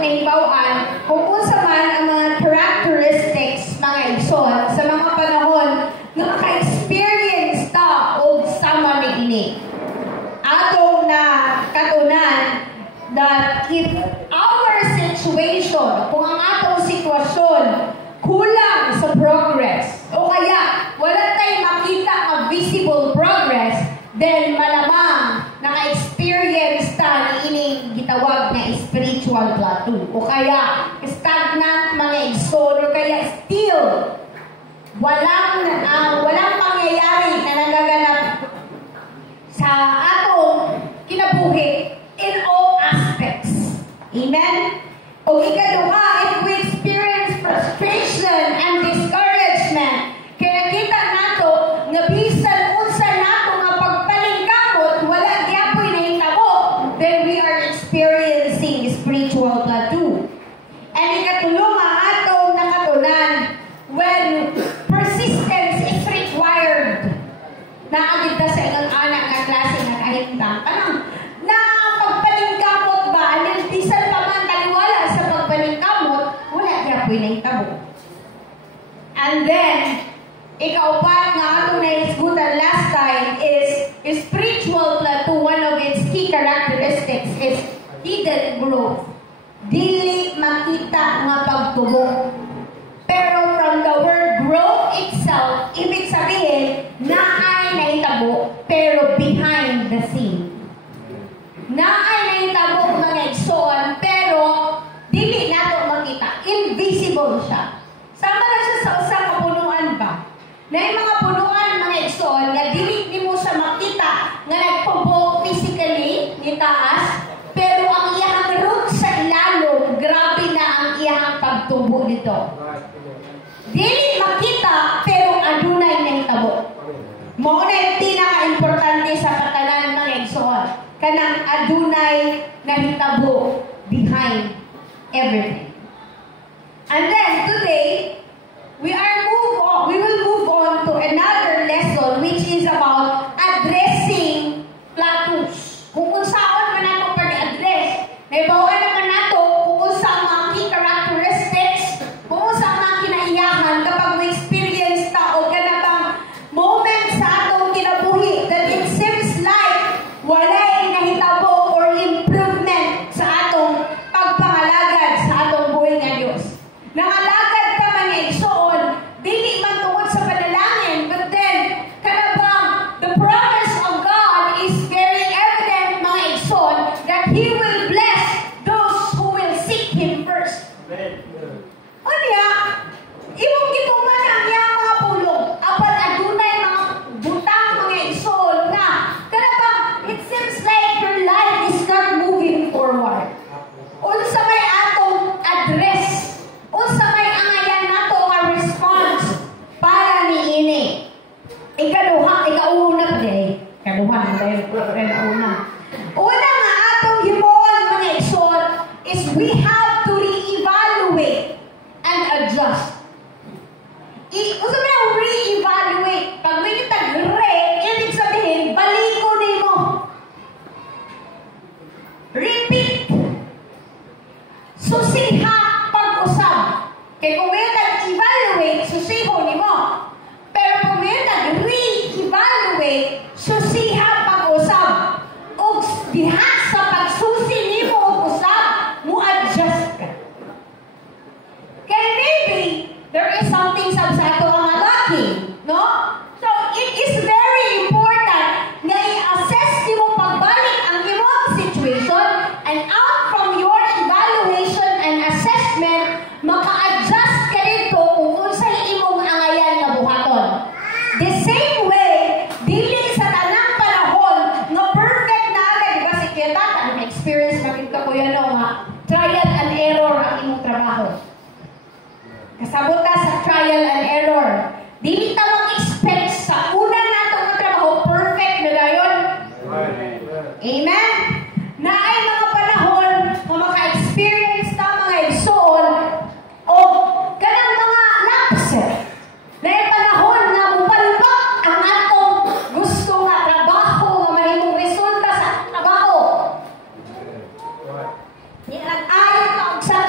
nahibawan kung unsa man ang mga characteristics mga igsoon sa mga panahon nga maka-experience ta og sama ni ini. Atong na katunan that if our situation, kung ang atong sitwasyon kulang sa progress o kaya wala tayong makita ang visible progress, then malamang naka-experience ta ni ining gitawag na spiritual plateau o kaya stagnant mga igsoon o kaya still walang pangyayari na nagaganap sa atong kinabuhi in all aspects. Amen? O ikaduha, if we experience frustration and discouragement, kaya kita nato nga bisan unsa nato nga pagpalingkamot wala gyapon nahitabo, then we are experiencing spiritual plateau. And ikatulo nga atong nakatunan, when persistence is required, naagid ta sa ilang anak nga klase nga kahintang kanang pagpalingkamot ba anil bisan pa man taliwala sa pagpalingkamot wala gyapon nahitabo. And then ikaupat nga atong naisgutan last time is spiritual plateau. One of its key characteristics is hidden growth. Dili makita nga pagtubo. Pero from the word growth itself, ibig sabihin naay nahitabo pero behind the scene. Naay nahitabo mga igsoon pero dili nato makita. Invisible siya. Sama na siya sa usa ka punuan ba? Na yung mga punuan mga igsoon nga dili nimo siya makita nga nagtubo physically ni taas, pero ang iyang root sa ilalom grabe na ang iyang pagtubo dito. Dili makita pero adunay nahitabo. Mao na yung pinaka-importante sa katanan ng igsoon. Kanang adunay nahitabo behind everything. And then today we will move on to another lesson which is about addressing plateaus. Kung unsaon man nato pag-address, naibawan naman nato kung unsa ang mga key characteristics, kung unsa ang mga kinaiyahan kapag we experience ta o ganabang moment sa atong kinabuhi that it seems like walay nahitabo or improvement sa atong pagpangalagad sa atong buhay nga Dios. Nangalagad ka man igsoon, dili man tungod sa panalangin, but then kanabang the promise of God is very evident mga igsoon that He will bless those who will seek Him first. O niya, imong gituman ang iyang mga pulong, apan adunay mga butang mga igsoon nga kanabang it seems like your life is not moving forward. Unsa may atong address, unsa may angayan nato nga response para niini. Ikaduha na day. Kaduha na dahil una. Una nga atong himuon mga igsoon is we have to re-evaluate and adjust. Unsa may re-evaluate? Pag may kitag ibig sabihin baliko nimo. Repeat. Susiha pag-usab. Kaya kung may nag-evaluate, susiho ni mo. Pero kung may nag-re-evaluate, susiha pag-usab. O diha sa pagsusi ni mo o usab, mo adjust ka. Kaya maybe, there is something sa ato ang lacking, no? So, it is very important na i-assess ni mo pagbalik ang imong situation and out from your evaluation and assessment, maka-adjust ka dito kung unsay imong angayan na buhaton. The same way, dili sa tanang panahon nga perfect na agad, di ba si Kieta, ang experience makita ko yan nga trial and error ang imong trabaho. Kasabot ta sa trial and error. Dili ta mag-expect sa una nato nga trabaho perfect na dayon. Amen? Na ay mga panahon na maka-experience ta mga igsoon o kanang mga lapses. Na ay panahon na mupalpak ang atong gusto nga trabaho nga mahimong resulta sa trabaho. Ayaw ta og sa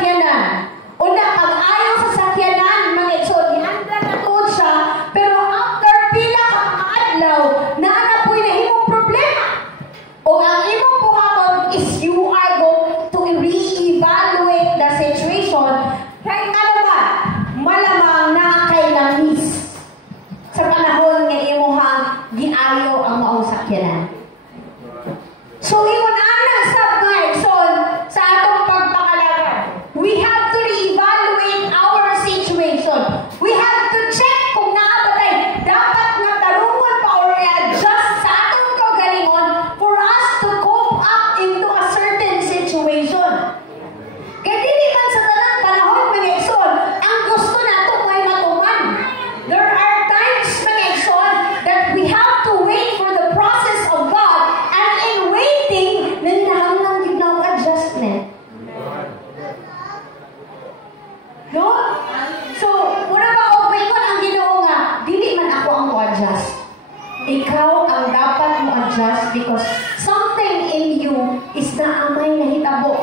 adjust because something in you is naamay nahitabo.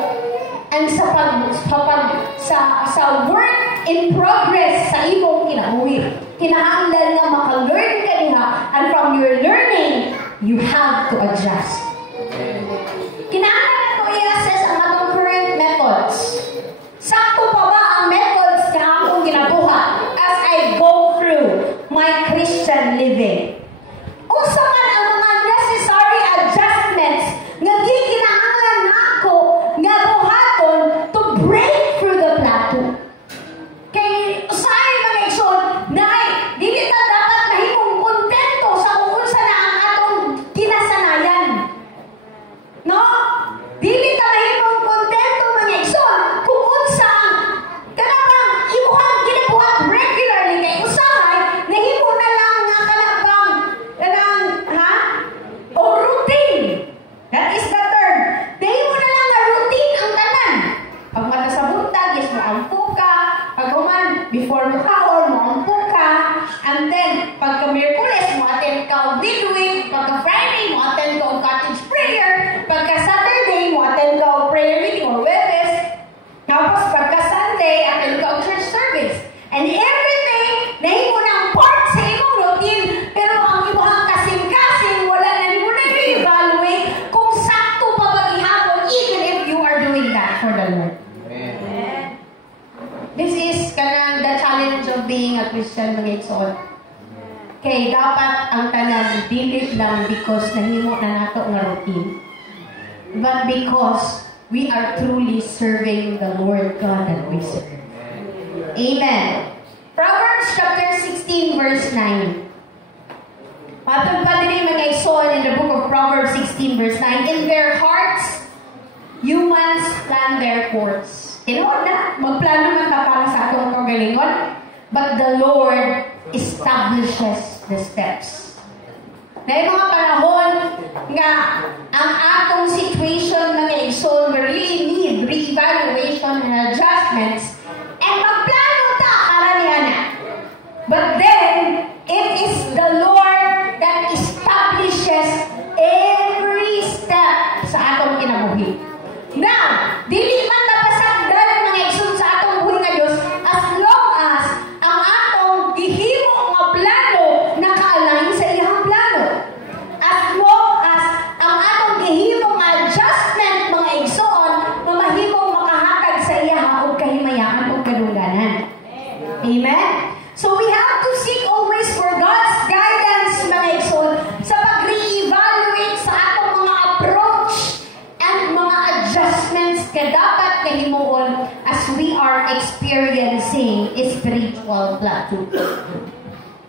And sa work in progress sa imong kinabuhi, kinahanglan nga maka-learn ka diha, and from your learning, you have to adjust. Kinahanglan na to i-assess ang atong current methods. Sakto pa ba ang methods na akong ginabuhat as I go through my Christian living? Unsa man ang mga necessary adjustments nga gikinahanglan nako nga buhaton to break through the plateau. Kay usahay mga igsoon, dili ta dapat mahimong kontento sa kung unsa na ang atong kinasanayan. No? Dili ta mahimong kontento mga igsoon kung unsa ang kanang imuhang ginabuhat regularly kay usahay nahimo na lang nga kanang o routine. That is the term. Nahimo na lang nga routine ang tanan. Pag mata sa buntag, is mo ampo ka. Pag human, before mo kaon, mo ampo ka. And then, pagka Miyerkules, mo attend ka o midweek. Pagka Friday, mo attend ka o cottage prayer. Pagka Saturday, mo attend ka o prayer meeting or Webes. Tapos, pagka Sunday, attend ka o church service. And everything, nahimo na ang part sa imong routine. Pero ang imong kasing-kasing, wala na mo na i-evaluate kung sakto pa ba ihapon even if you are doing that for the Lord. Amen. This is kanang the challenge of being a Christian mga igsoon. Kay dapat ang tanan dili lang because nahimo na nato nga routine, but because we are truly serving the Lord God that we serve. Amen. Proverbs chapter 16 verse 9. Matod pa din mga igsoon in the book of Proverbs 16 verse 9. In their hearts, humans plan their course. Tinuod na, magplano man ta para sa atong kagalingon, but the Lord establishes the steps. May mga panahon nga ang atong situation mga igsoon, we really need re-evaluation and adjustments, and magplano ta para niya na. But then, it is the Lord that establishes every step sa atong kinabuhi. Now, dili man napasagdan mga igsoon sa atong buhi nga Dios as long as ang atong gihimo nga plano naka-align sa iyang plano. As long as ang atong gihimo nga adjustment mga igsoon mamahimong makahatag sa iya og kahimayaan ug kadungganan. Amen. So we have to seek always for God's guidance mga igsoon sa pag-re-evaluate sa atong mga approach and mga adjustments kaya dapat kahimuon as we are experiencing spiritual plateau.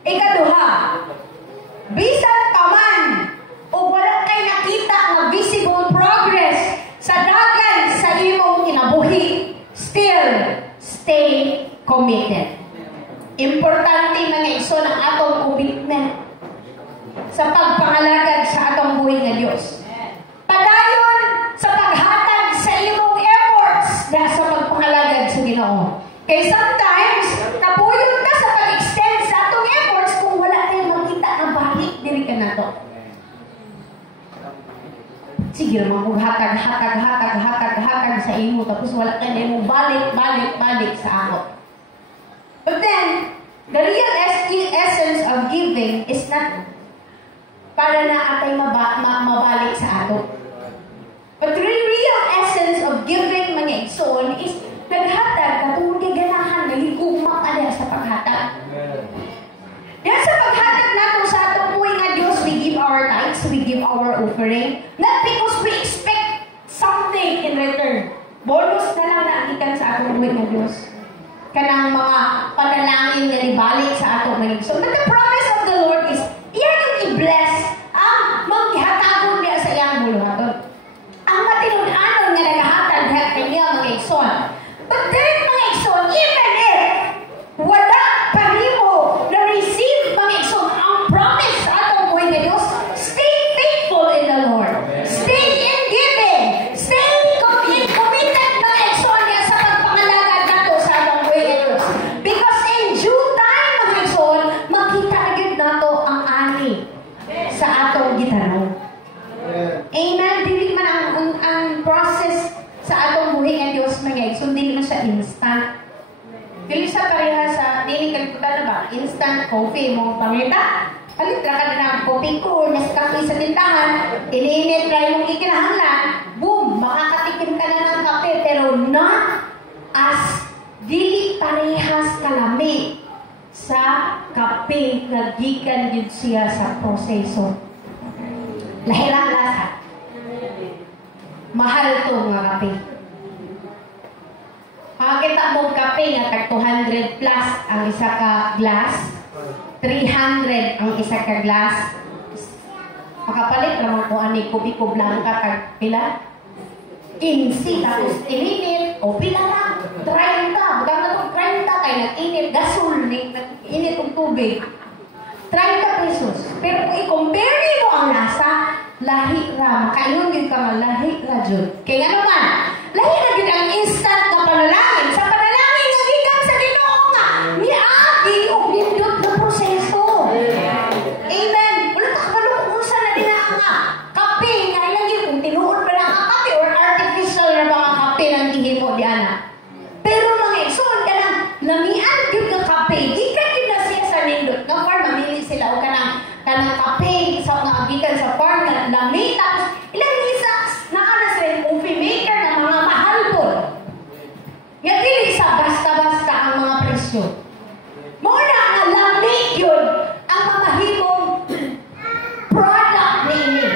Ikaduha, bisan pa man o wala kay nakita nga visible progress sa dagan sa imong kinabuhi, still stay committed. Importante mga igsoon ang atong commitment sa pagpangalagad sa atong buhi nga Dios. Padayon sa paghatag sa imong efforts na sa pagpangalagad sa Ginoo. Kay sometimes kapuyod ka sa pag-extend sa atong efforts kung wala tayong makita na balik diri ka nato. Sige naman kung hatag sa imo tapos wala ka na mo balik sa ako. But then, the real essence of giving is not para na atay mabalik sa ato. But the real essence of giving mga igsoon is naghatag na kung di ganahan naligugma ka sa paghatag. Yan sa paghatag nato sa atong buhay nga Diyos, we give our tithes, we give our offering, not because we expect something in return. Bonus na lang naakitan sa atong buhay nga Diyos. Kanang mga panalangin nga ibalik sa atong mga igsoon. But the promise of the Lord is, iyan yung i-bless ang maghatagon niya sa iyang buluhaton. Ang matinunanon nga naghahatag niya mga igsoon. But then mga igsoon, even if wala pa nimo na-receive mga igsoon ang promise sa atong buhay nga Diyos, stay faithful in the Lord. Stay in giving. Stay committed mga igsoon niya sa pagpangalagad nato sa atong buhay nga Diyos. Because in due time mga igsoon, makita sa instant. Dili sa pareha sa, dili kalimutan na ba? Instant coffee mo pamita. Palitra ka na ng coffee ko, Nescafe sa tindahan, ininit, try mong ikinahanglan, boom, makakatikim ka na ng kape, pero not as dili parehas kalami sa kape na gikan yun siya sa proseso. Lahirang lasa. Mahal to mga kape. Makakita mong kape nga tag 200 plus ang isa ka glass, 300 ang isa ka glass. Makapalit naman kung ani kubiko blanca tag pila? 15 tapos ininit o pila na? 30. Bukan na itong 30 kaya nag-init gasol, nag-init ng tubig. 30 pesos. Pero kung i-compare mo ang lasa, lahi ra. Makayon yun ka nga, lahi ra dyan. Kaya nga naman, lahi ra yun ang instant na panalangin. Sa panalangin nga gikan sa Ginoo nga, niagi o nindot na proseso. Amen. Wala ka kabalo kung saan na din nga. Kape, nga ilang yun, kung tinuod pa lang ang kape or artificial na mga kape ng ihimo di anak. Pero mga igsoon ka lang, lamian yun ng kape, gikan yun na siya sa nindot. Nga farm, mamili sila o kanang kape sa mga gikan sa farm na lami. Tapos, ilang isa na sa coffee maker na mga mahal po. Nga dili sa basta-basta ang mga presyo. Muna nga lami yun ang mamahimong product nini.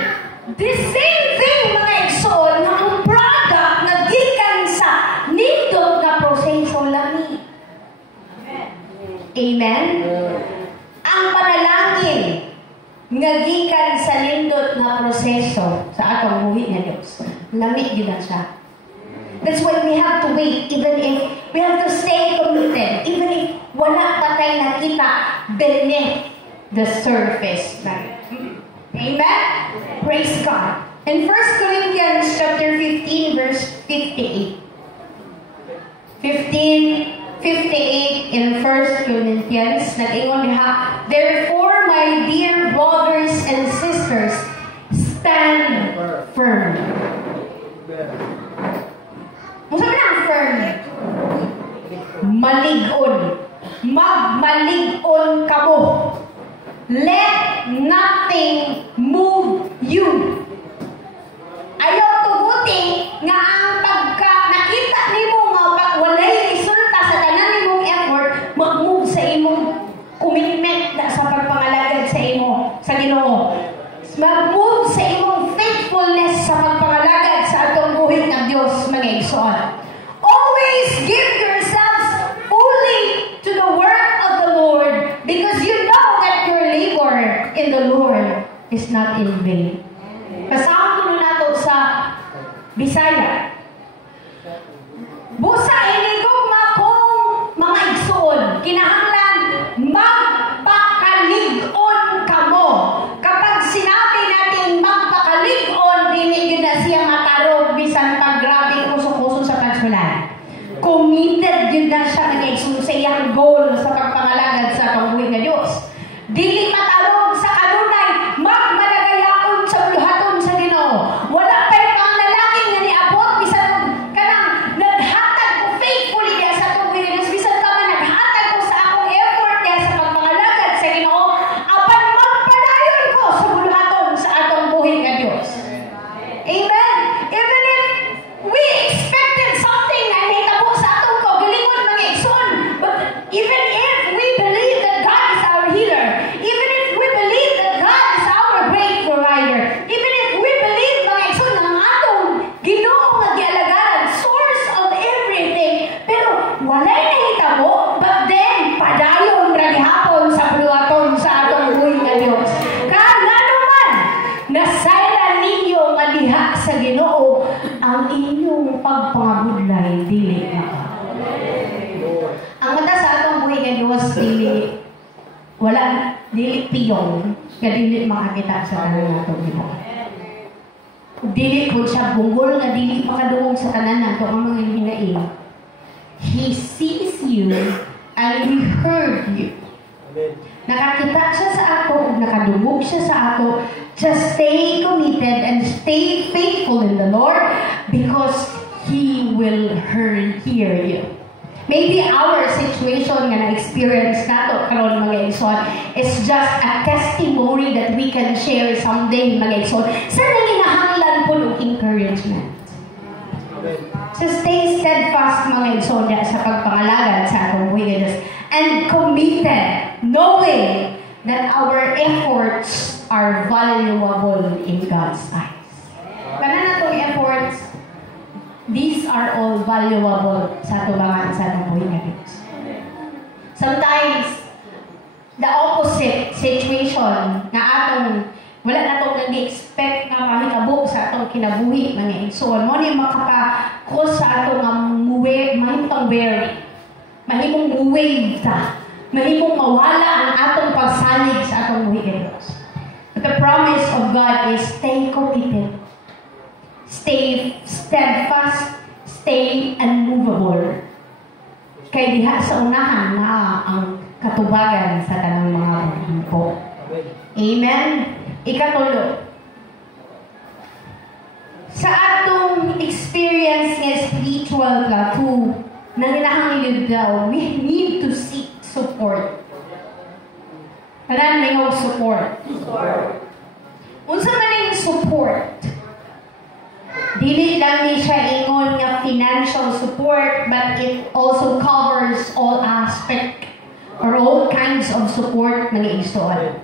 The same thing mga igsoon na ang product na gikan sa nindot na proseso lami. Amen? Ang panalangin nga gikan sa nindot na proseso sa atong buhi nga Dios. Lami gyud siya. That's why we have to wait, even if we have to stay committed, even if wala pa tayo nakita beneath the surface. Amen? Praise God. In 1 Corinthians chapter 15 verse 58. 58 in 1 Corinthians, nag-ingon diha, therefore, my dear brothers and sisters, stand firm. Musa na ang firm? Malig-on. Magmalig-on kamo. Let nothing move you. Ayaw tuguti nga ang pagka nakita nimo nga walay resulta sa tanan nimong effort, mag-move sa imong commitment na sa pagpangalagad sa imo sa Ginoo. Mag-move sa imong faithfulness sa pagpangalagad sa atong buhi ng Dios mga igsoon. Always give yourselves fully to the work of the Lord because you know that your labor in the Lord is not in vain. Kasama ko nato sa Bisaya. Busa inigugma kong mga igsoon, kinahanglan magpakalig-on kamo. Kapag sinabi natin magpakalig-on, dili yun na siya matarog bisan pag grabe kuso-kuso sa pagsulan. Committed yun na siya mga igsoon sa iyang goal sa pagpangalagad sa pangbuhi ng Diyos. Dili matarog sa kanunay, magmalagayaon sa buluhaton sa Ginoo. Wala pa yung pangalangin nga niabot bisan kanang naghatag ko faithfully diya sa atong buhi ng Diyos. Bisan ka man naghatag ko sa akong effort diya sa pagpangalagad sa Ginoo, apan magpadayon ko sa buluhaton sa atong buhi ng Diyos. Amen. Even if we expected something na hitabo sa atong kaugalingon mga igsoon, but even if we believe that God is our healer, even if we believe that God is our great provider, even if we believe mga igsoon na ang atong Ginoo nga gialagaran, source of everything, pero walay nahitabo, but then padayon ra gihapon sa buluhaton sa atong buhi nga Dios. Kada naman nasayran ninyo nga diha sa Ginoo ang inyong pagpangabudlay dili maka. Ang mata sa atong buhi nga Dios dili wala dili piyong nga dili makakita sa tanan natong Ginoo. Dili po siya bunggol nga dili makadungog sa tanan nato ang mga hinaing. He sees you and He heard you. Nakakita siya sa ato, nakadungog siya sa ato. Just stay committed and stay faithful in the Lord because He will hear you. Maybe our situation nga na-experience nato karon mga igsoon is just a testimony that we can share someday mga igsoon. Sa nanginahanglan po ng encouragement. So stay steadfast mga igsoon sa pagpangalagad sa atong buhay and committed, knowing that our efforts are valuable in God's eyes. Kana na itong efforts, these are all valuable sa tubangan sa atong buhay. Sometimes, the opposite situation na atong wala na itong nag-expect na mahitabo sa atong kinabuhi mga igsoon. Mo ni makapakos sa atong mahimong weary, mahimong wave ta, mahimong mawala ang atong pagsalig sa atong buhi. But the promise of God is stay committed, stay steadfast, stay unmovable. Kay diha sa unahan na ang katubagan sa tanang mga himpo. Amen? Ikatulo. Sa atong experience ng spiritual plateau, nanginahanglan daw, we need to seek support. Tanan may support. Unsa man yung support? Dili lang ni siya ingon nga financial support, but it also covers all aspect or all kinds of support mga igsoon.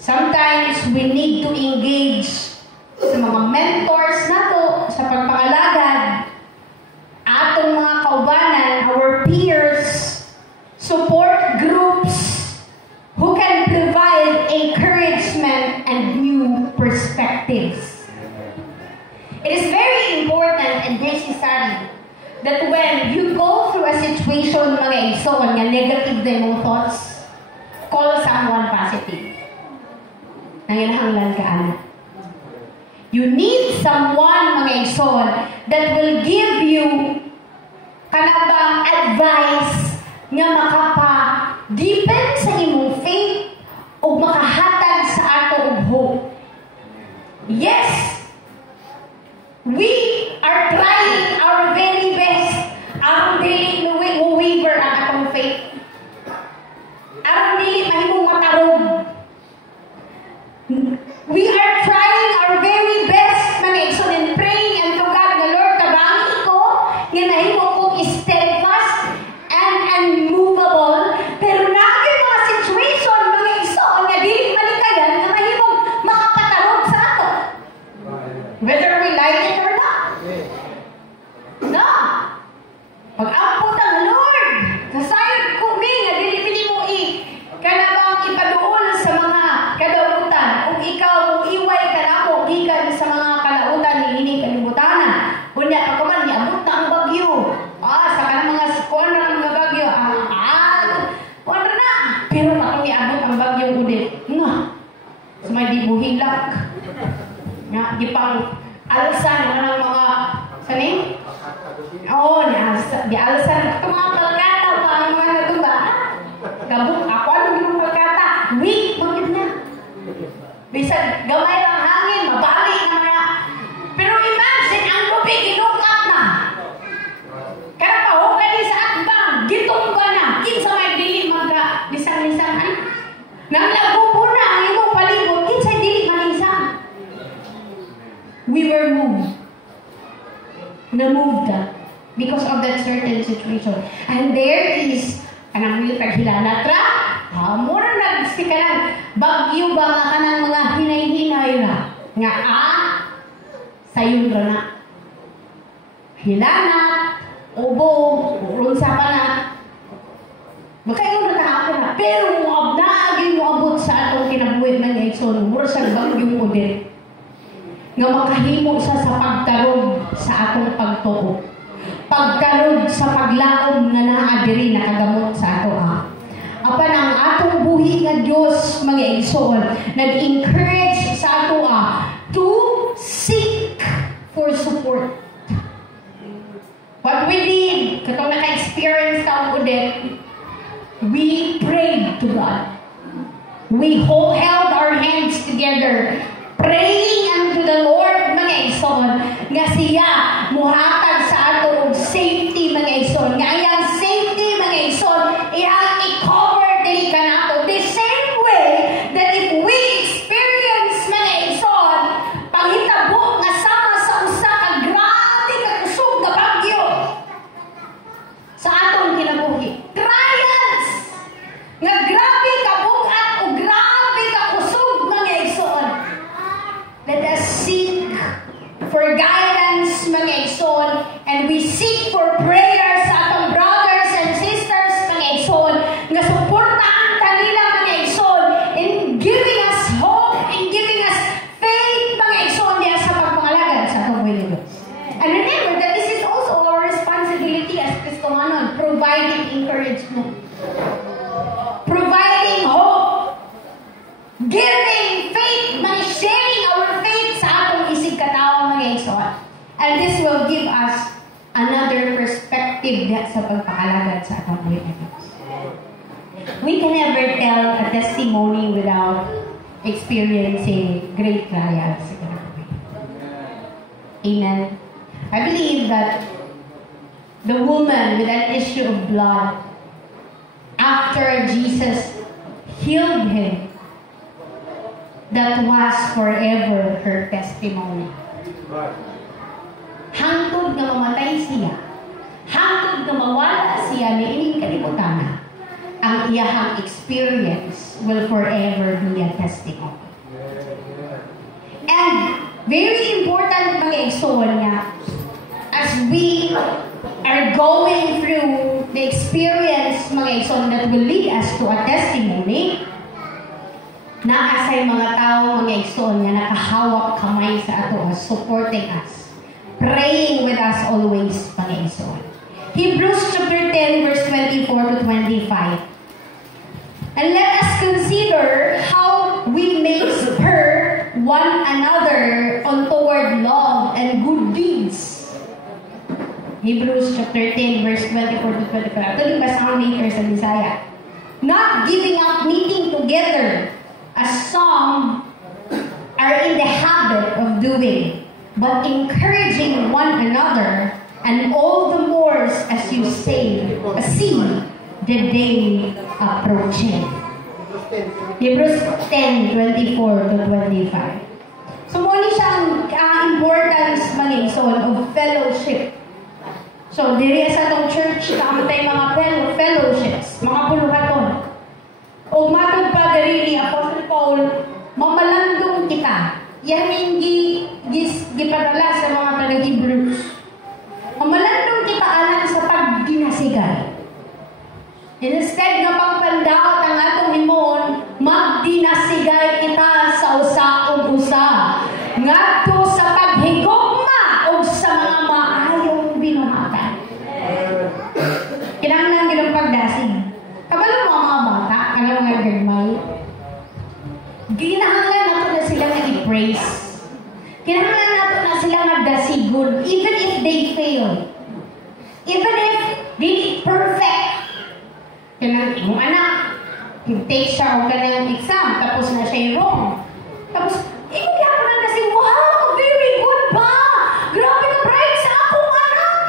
Sometimes we need to engage sa mga mentors nato sa pagpangalagad, atong mga kaubanan, our peers, support groups who can provide encouragement and new perspectives. It is very important and necessary that when you go through a situation mga igsoon nga negative na thoughts, call someone positive. Nanginahanglan ka ana. You need someone mga igsoon that will give you kanabang advice nga makapa-deepen sa imong faith o makahatag sa ato og hope. Yes, we are trying our very best. Ang dili mo waver ang atong faith. Ang dili mahimong matarog. We are trying our very best mga igsoon and praying unto God the Lord tabangi ko nga nahimo kong steadfast and unmovable, pero naagay mga situation mga igsoon nga dili manikayan nga mahimong makapatarog sa ato, whether we like it or not. No, pag-ampot ang Lord kasayod ko mi nga dili mo kanabang ipaduol sa mga kadautan ug ikaw iway kanamo gikan sa mga kalautan ni ining kalibutanan. Unya ako man niabot na ang bagyo. Sa kanang mga kuan ra mga bagyo. Kuan na. Pero matong iabot ang bagyo ulit. Nga. So may dibuhilak. Nga gipang alsan ng mga saning. Oo, di alsan ito mga pagkata pa ang mga natuba. Gabok ako ano yung pagkata. Weak bagyo na. Bisag gamay lang hangin, mabalik na mga. Pero imagine, ang lubig, inukat na. Kaya pa, hukay ni sa atbang, gitumba na. Kinsa may dili magka, lisang-lisang. Nang lagubo na, ang imong palibot, kinsa dili manisang. We were moved. Na-moved ka. Because of that certain situation. And there is, anang mo yung taghilanat ra, mura nagsikanan, bagyo ba nga kanang mga hinay-hinay ra. Nga sayon ra na. Hilanat, ubo, urunsa pa na. Makayon na ako na. Pero muabnaagin mo abot sa atong kinabuhi man nga igsoon, mura sa bagyong ulit. Nga makahimo sa pagtarog sa atong pagtuo. Pagkarod sa paglaom nga naa diri nakagamot sa ato apan ang atong buhi nga Dios mga igsoon nag-encourage sa ato to seek for support. What we did katong naka-experience ta ulit, we prayed to God. We held our hands together praying unto the Lord mga igsoon nga siya muhatag safety mga igsoon. Nga iyang safety mga igsoon, iyang i-cover dili ka nato. The same way that if we experience mga igsoon, panghitabo nga sama sa usa ka grabe ka kusog ka bagyo sa atong kinabuhi. Trials! Nga grabe ka bugat o grabe ka kusog mga igsoon. Let us seek for guidance mga igsoon, and we seek for prayers sa atong brothers and sisters mga igsoon nga suportahan kanila mga igsoon in giving us hope, in giving us faith mga igsoon diya sa pagpangalagad sa atong buhay. And remember that this is also our responsibility as Kristohanon, providing encouragement, providing hope, giving faith, sharing our faith sa atong isig katawa mga igsoon. And this will give us another perspective sa pagpakalagad sa atong buhay. We can never tell a testimony without experiencing great trials. Amen. I believe that the woman with an issue of blood, after Jesus healed him, that was forever her testimony. Hangtod nga mamatay siya, hangtod nga mawala siya ni ining kalibutan, ang iyahang experience will forever be a testimony. And very important mga igsoon niya, as we are going through the experience mga igsoon that will lead us to a testimony, naasay mga tao mga igsoon nga nakahawak kamay sa ato as supporting us, praying with us always mga igsoon. Hebrews chapter 10 verse 24 to 25. And let us consider how we may spur one another on toward love and good deeds. Hebrews chapter 10 verse 24 to 25. Ito yung basahan later sa Bisaya. Not giving up meeting together as some are in the habit of doing, but encouraging one another, and all the more as you see the day approaching. Hebrews 10:24 to 25. So, muli siyang importance mga igsoon of fellowship. So, diri sa atong church, kaamtay mga fellowships, mga puluhaton. O matod pa diri ni Apostle Paul, mamalandong kita. Yan yung gipadala sa mga taga-Hebrews. Mamalandong kita alang sa pagdinasigay. Instead nga pagpandaot ang atong himon, magdinasigay kita sa usa-usa. Ngadto sa paghigugma o sa mga maayong binuhatan. Kinahanglan gyud ang pagdasig. Kabalo mo ang mga bata, ang mga gagmay. Kinahanglan nato na sila nga i-praise. Kinahanglan nato na sila nga dasigon, even if they fail. Even if they perfect. Kanang imong anak, take siya o kanang exam, tapos na siya wrong. Tapos, imong gyapon na kasi, wow, very good ba? Grabe ka bright sa akong anak.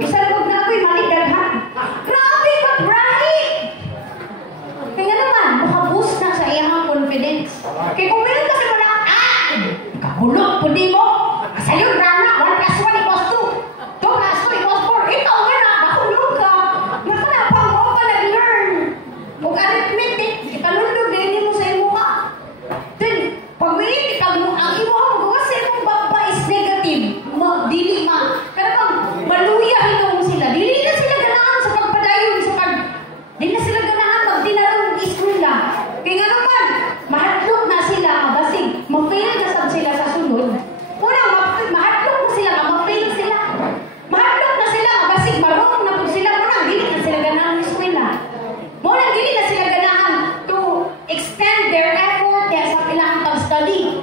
Bisan na ako'y maligaghan. Grabe ka bright. Kaya naman, makaboost na sa iyang confidence. Kaya kung meron kasi mo na, kabulok po di mo. Kasayon na na, 1 plus 1 equals 2. 2 plus 2 equals 4. Ikaw nga na, nakulog ka. Nakanapang mo ka nag-learn. Kung arithmetic, ikalundog din mo sa imo ka. Then, pag may ang imo ang gawa sa imong baba is negative. Dili ma. Kaya pag maluya hinong sila, dili na sila ganahan sa pagpadayon, dili na sila ganahan magdinarong iskwela. Kaya nga naman, mahadlok na sila, basig, ma-fail na sila sa sunod. Unang, mahadlok na sila, ma-fail sila. Mahadlok na sila, basig, marunong na po sila. Unang, dili na sila ganahan ng iskwela. Unang, dili na sila ganahan to extend their effort sa kailangan pag-study.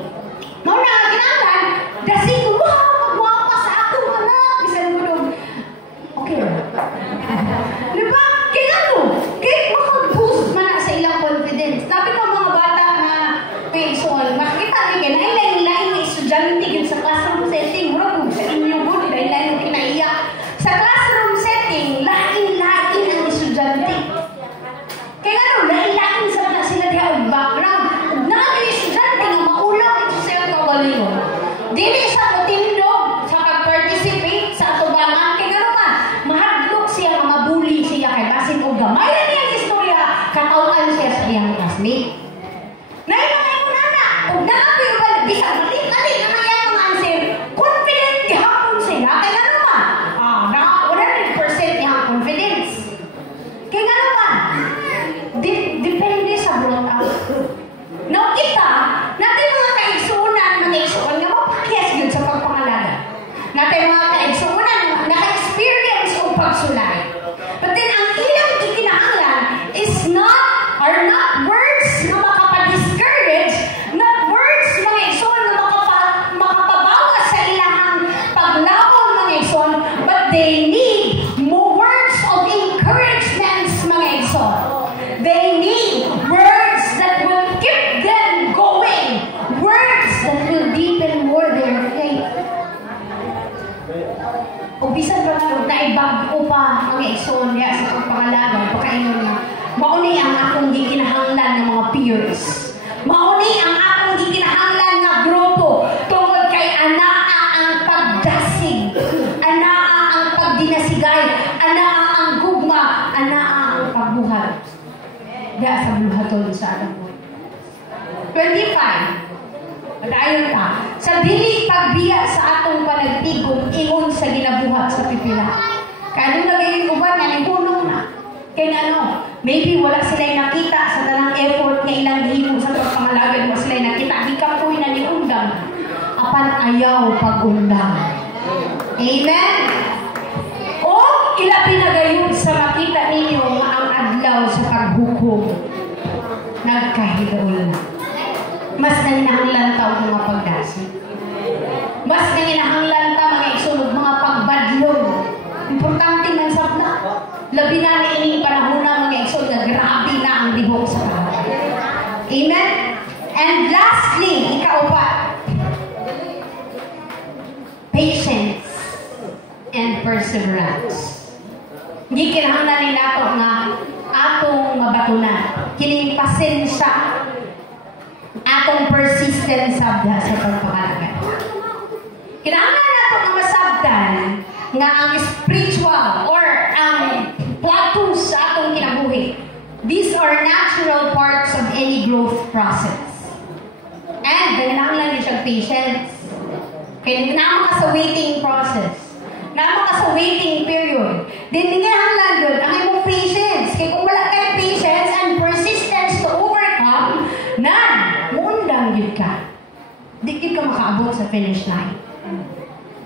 Unang, kailangan, dasig, wow, magwapa sa akong anak. Bisan mo nung, okay. Diba? Kailangan mo, kaya makag-boost man na sa ilang confidence. Sabi ko mga bata na may igsoon, makikita rin na lain-lain na estudyante yun sa classroom setting. Mura kung sa inyo mo, lain-lain mo kinaiyak. pagsulay. But then ang ilang gikinahanglan is are not words na makapa-discourage, not words mga igsoon na makapabawas sa ilang paglaon mga igsoon, but they need more words of encouragement mga igsoon. They need words that will keep them going, words that will deepen more their faith. O bisan ba na ibag-o pa mga igsoon ya sa pagpangalaga, pagkainon niya. Mauni ang akong gikinahanglan ng mga peers. Mauni ang akong gikinahanglan ng grupo tungkol kay anaa ang pagdasig, anaa ang pagdinasigay, anaa ang gugma, anaa ang pagbuhat. Diya sa buluhaton sa alam mo. 25. Padayon ka. Sa dili pagbiya sa atong panagtigom, ingon sa ginabuhat sa pipila. Kaya naging uban nga ni punong na. Kaya maybe wala sila nakita sa tanang effort nga ilang himo sa pagpangalaga, wala sila nakita. Di ka po na ni undang. Apan ayaw pag-undang. Amen? O ilabi na gayon sa makita ninyo nga ang adlaw sa paghukom. Nagkahidol na. Mas nanginahanglan tao mga pagdasig. Mas nanginahanglan ta mga igsunog, mga pagbadlong. Importante man sabna. Labi na ni ining panahon na mga igsunog na grabe na ang lihok sa panahon. Amen? And lastly, ikaupat, patience and perseverance. Hindi kinahanglan nila ito nga atong mabatunan. Kining pasensya, atong persistence sabda sa pagpakalaga. Kinahanglan nato nga masabdan nga ang spiritual or ang plateaus sa atong kinabuhi. These are natural parts of any growth process. And kinahanglan din siyang patience. Kaya naman ka sa waiting process. Naman ka sa waiting period. Then kinahanglan doon ang imong patience. Kaya kung wala kayong patience and persistence to overcome, muundang yun ka. Di ka makaabot sa finish line.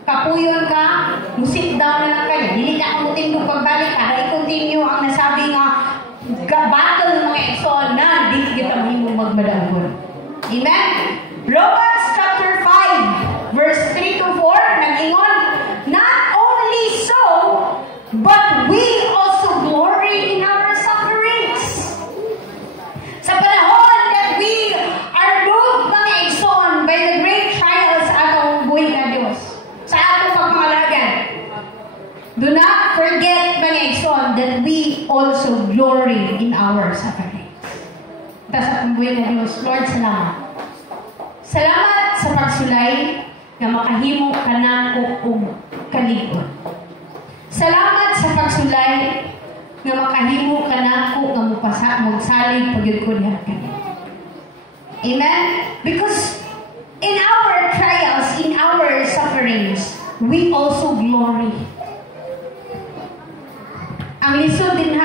Kapuyon ka, musip down na lang kayo. Dili ka kamutindog pagbalik para i-continue ang nasabi nga battle ng mga exon na di kita mahimong magmadagod. Amen? Romans chapter 5 verse 3 to 4 nag-ingon, not only so, but we also glory in our sufferings. Sa panahon that we are moved mga igsoon by the great trials atong buhay na Diyos sa atong pagpangalagan, do not forget mga igsoon that we also glory in our sufferings. Ito sa atong buhay na Diyos. Lord, salamat. Salamat sa pagsulay na makahimo ka na og kaligod. Salamat sa pagsulay nga makahimo ka na ko nga magsalig pagyud ko diha kanila. Amen? Because in our trials, in our sufferings, we also glory. Ang lisod din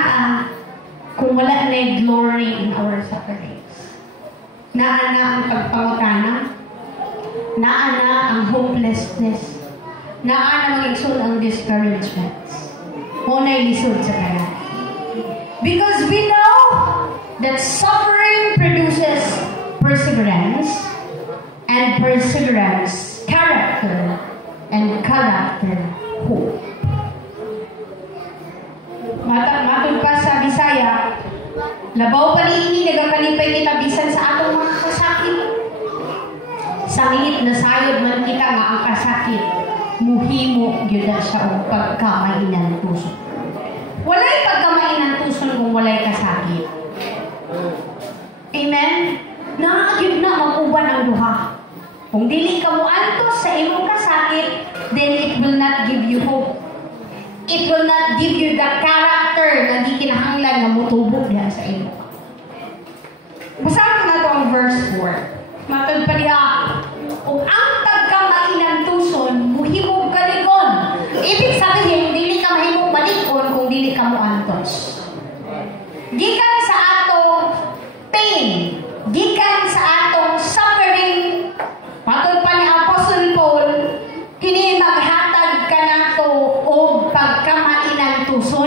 kung wala na glory in our sufferings. Naana ang pagpangutana, naana ang hopelessness, naana mga isod ang discouragements. Unay lisod sa kaya. Because we know that suffering produces perseverance, and perseverance, character, and character, hope. Matod pa sa Bisaya, labaw pa niini nagakalipay kita bisan sa atong mga kasakit. Sangit na sayod man kita nga ang kasakit, muhimo gyud siya og pagkamainan tuson. Walay pagkamainan tuson kung walay kasakit. Amen? Naagyud na mag-uban ang duha. Kung dili ka mo antos sa imong kasakit, then it will not give you hope. It will not give you the character na di kinahanglan nga mutubok diha sa imo. Basahin na ito ang verse 4. Matod pa diha, kung ang pagkamainan tuson, muhimog kalikon. Ibig sabihin, dili ka mahimog malikon kung dili ka mo antos. Gikan sa atong pain, gikan sa atong suffering, matod pa ni Apostle Paul, kini maghatag ka na to o pagkamainan tuson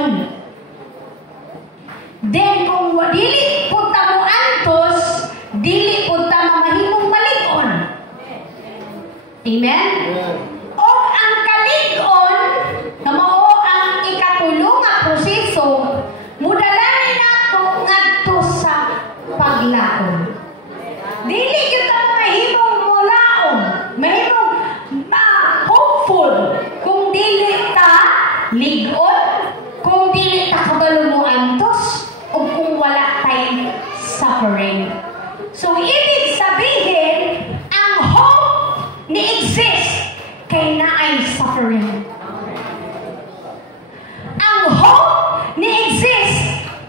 Then kung dili punta mo antos, dili punta mamahimong malig-on. Amen? O ang kalig-on, na mao ang ikatulong nga proseso, mudalanin ako ngadto sa paglaon. Dili kita mahimong mulaon, mahimong hopeful kung dili ta lig-on, kung dili ta kabalo mo antos, o kung wala tayong suffering. So, ibig sabihin, ang hope ni exist kay naay suffering. Ang hope ni exist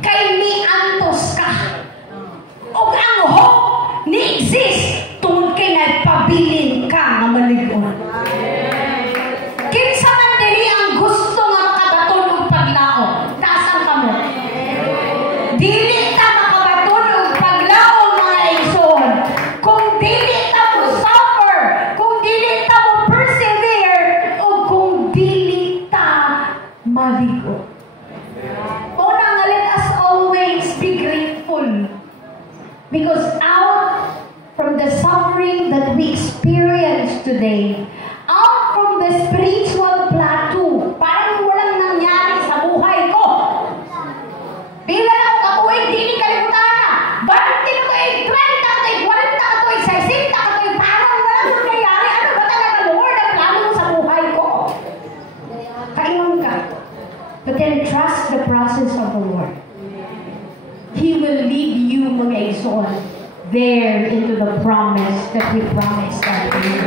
kay mi antos ka. O ang hope ni exist tungod kay nagpabilin ka nga malig-on. Kinsa man diri ang gusto nga makabaton og paglaom, taasan ka mo. Dili ta makabaton og paglaom mga igsoon. Kung dili ta mo suffer, kung dili ta mo persevere, o kung dili ta malig-on. Una nga, let us always be grateful. Because out from the suffering that we experience today, out from the spiritual plateau, parang walang nangyari sa buhay ko. Bila na ako katuig, dili kalimutan na. 20 na ko, 30 ka to, 40 ka to, 60 ka to, parang walang nangyayari. Ano ba talaga, Lord, ang plano mo sa buhay ko? Kaingon ka. But then trust the process of the Lord. He will lead you, mga igsoon, there into the promise that He promised unto you.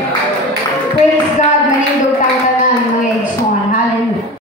Praise God, manindog tayo